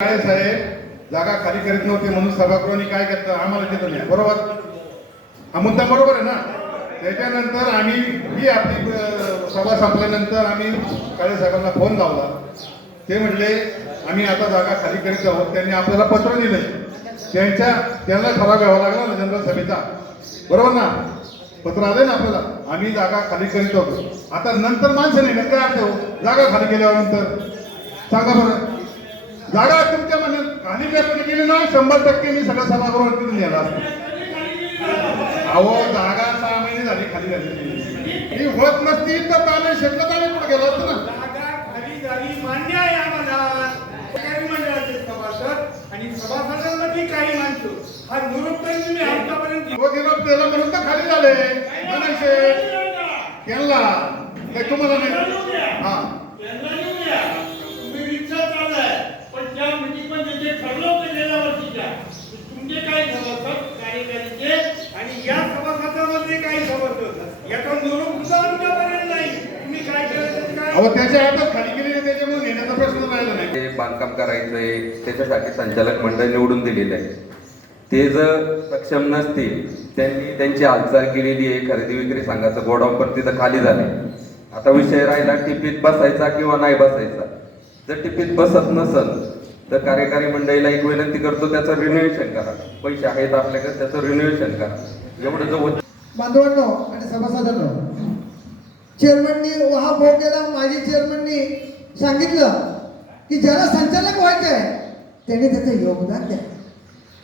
काय साहेब? जागा खाली करीत नव्हती म्हणून सभागृहाने काय करतं आम्हाला तिथं नाही. बरोबर? हा मुद्दा बरोबर आहे ना? त्याच्यानंतर आम्ही ही आपली सभा संपल्यानंतर आम्ही काळे साहेबांना फोन लावला. ते म्हणले आम्ही आता जागा खाली करीत आहोत. त्यांनी आपल्याला पत्र दिले. त्यांच्या त्यांना ठराव घ्यावा लागला ना जनरल सभेचा. बरोबर ना? पत्र आले ना आपल्याला. आम्ही जागा खाली करीत आहोत. आता नंतर माणसं नाही काय अर्थ हो. जागा खाली केल्यानंतर. सांगा बरं. जागा तुमच्या मनात खाली जर केली ना शंभर टक्के मी सगळं सभागृहात असतो. अहो जागा सहा महिने झाली खाली झाली ही होत नसती तर ताने शेतला ताने पुढे गेलो असतो ना? खाली झाली मान्य आहे आम्हाला. काही मंडळाचे सभासद आणि काही माणसं. हा निरुत्तर तुम्ही आतापर्यंत हो निरोप दिला म्हणून तर खाली झाले. केला तुम्हाला नाही? हा त्यांना येऊ द्या. तुम्ही रिक्षा चाललाय. पण त्या मिटिंगमध्ये जे ठरलं होतं गेल्या वर्षीच्या, तुमचे काय सभासद, कार्यकारिणीचे, आणि या सभासदांमध्ये काही सभासद याचा निरोप सुद्धा आमच्यापर्यंत नाही तुम्ही काय करायचं काय अहो त्याच्या हातात खाली केली त्याच्यामुळे नेण्याचा प्रश्न राहिला नाही ते बांधकाम करायचंय त्याच्यासाठी संचालक मंडळ निवडून दिलेले आहे. ते जर सक्षम नसतील त्यांनी त्यांची हालचाल केलेली आहे खरेदी विक्री संघाचं गोडाऊन पण तिथं खाली झालंय. आता विषय राहिला टिपीत बसायचा किंवा नाही बसायचा. जर टिपीत बसत नसल तर कार्यकारी मंडळीला एक विनंती करतो त्याचं रिन्युएशन करा. पैसे आहेत आपल्याकडे त्याचं रिन्युएशन करा. एवढं जो बांधवांनो आणि सभासदांनो चेअरमननी हा भोग केला माजी चेअरमननी सांगितलं की ज्याला संचालक व्हायचं आहे त्यांनी त्याचं योगदान द्या.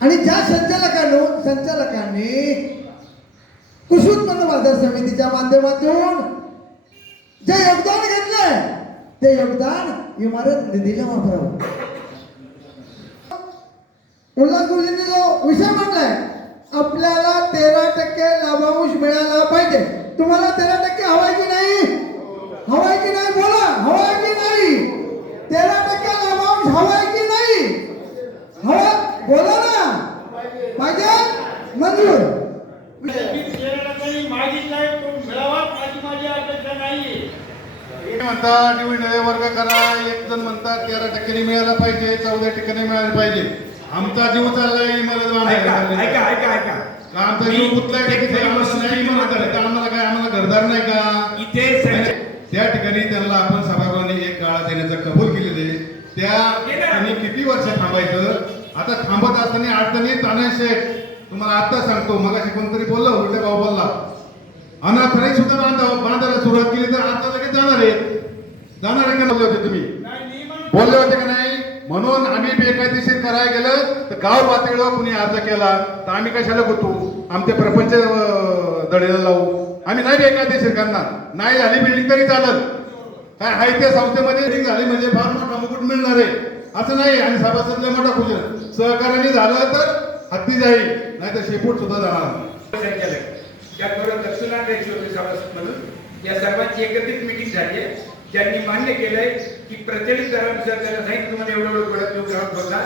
आणि ज्या संचालकांनो संचालकांनी कृषी उत्पन्न बाजार समितीच्या माध्यमातून जे योगदान घेतलंय ते योगदान इमारत निधीला वापरावं. उल्हास गुरुजींनी जो विषय मांडलाय आपल्याला तेरा टक्के लाभांश मिळाला पाहिजे. तुम्हाला तेरा टक्के हवाय की नाही हवाय की नाही बोला हवाय की नाही तेरा टक्के लाभांश हवाय की नाही हवा बोला ना पाहिजे मंजूर मी तेरा टक्क्यांनी मागितलाय, तो मिळावा माझी माझी अपेक्षा नाहीये. ते म्हणतात डिव्हिडंड वर्ग करा. एक जण म्हणतात तेरा टक्क्यांनी मिळायला पाहिजे चौदा टक्क्यांनी मिळायला पाहिजे. आमचा जीव चाललाय इमारत ऐका ऐका ऐका ऐका का आमचा जीव कुठलाय मी- आम्हाला काय आम्हाला घरदार नाही का? इथे त्या ठिकाणी त्यांना आपण सभागृहाने एक काळा देण्याचं कबूल केलेले त्या किती वर्ष थांबायचं? आता थांबत असताना अडचणी ताना शेठ. तुम्हाला आता सांगतो मग कोणतरी बोललं उलटे भाऊ बोलला अनाथाने सुद्धा बांधा बांधायला सुरुवात केली तर आता लगेच जाणार आहे. जाणार आहे का बोलले होते तुम्ही? बोलले होते का नाही? म्हणून आम्ही बेकायदेशीर करायला गेलं तर गाव पातळीवर कुणी अर्ज केला तर आम्ही कशाला गुतू? आमचे प्रपंच दडेला दळेला लावू. आम्ही नाही बेकायदेशीर करणार. नाही झाली बिल्डिंग तरी चालत काय आहे त्या संस्थेमध्ये झाली म्हणजे फार मोठा मुकुट मिळणार आहे. असं नाही आणि सभासदले मोठा खुश सहकार्याने झालं तर हत्ती जाईल नाही तर शेपूट सुद्धा जाणार संचालक त्याचबरोबर दक्षिणा होते सभासद म्हणून या सर्वांची एकत्रित मिटिंग झाली आहे. ज्यांनी मान्य केलंय की प्रचलित दरानुसार त्याला नाही तुम्हाला एवढं एवढं पडत तो ग्राहक होता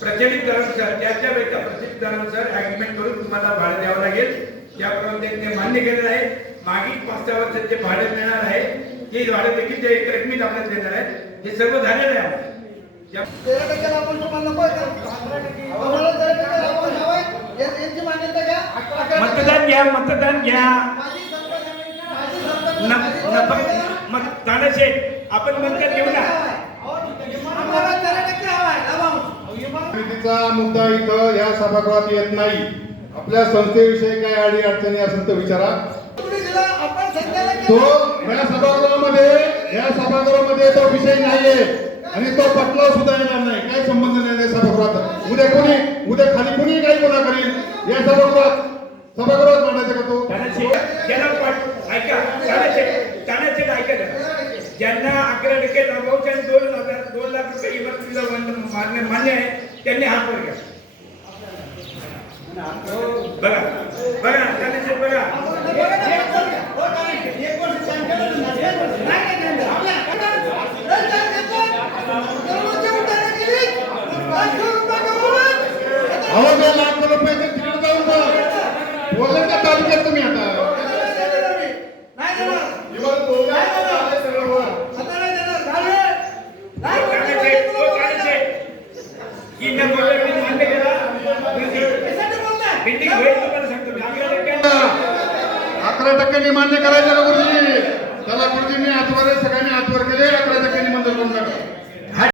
प्रचलित दरानुसार त्या त्या वेळेच्या प्रचलित दरानुसार ऍग्रीमेंट करून तुम्हाला भाडं द्यावं लागेल. त्याप्रमाणे त्यांनी मान्य केलेलं आहे. मागील पाच सहा वर्षात जे भाडं मिळणार आहे ते भाडं देखील ते एक रकमीत आपल्याला देणार आहे हे सर्व झालेलं आहे. त्या- तेरा टक्के लाभांश तुम्हाला नको आहे का? आम्हाला तेरा टक्के लाभांश या- यांची मान्यता घ्या अकरा मतदान घ्या मतदान घ्या माझी सरकार माझी न- मग दादा आपण मतदान घेऊ ना आम्हाला तेरा टक्के लाभांश मुद्दा इथं या सभागृहात येत नाही आपल्या संस्थेविषयी काय अडी अडचणी असेल तर विचारा तुम्ही दिला, आपण संचालक तो केला. या सभागृहामध्ये या सभागृहामध्ये तो विषय नाहीये आणि तो पटला सुद्धा येणार नाही. काय संबंध नाही या सभागृहात? उद्या कोणी उद्या खाली कोणी काही कोणा करील या सभागृहात सभागृहात मांडायचं का तो? तानाशेठ ज्याला ऐका तानाशेठ ऐका ज्यांना अकरा टक्के लाभांश आणि दोन हजार दोन लाख रुपये इमारतीला मान्य मान्य मान्य आहे त्यांनी हात वर घ्या. बघा बघा तानाशेठ बघा. अहो मी लाख रुपये तिकडे जाऊन. बोलले का तालुक्यात तुम्ही आता. अकरा टक्क्यांना अकरा टक्क्यांनी मान्य करायचं ना गुरुजी? त्याला गुरुजींनी आजवर सगळ्यांनी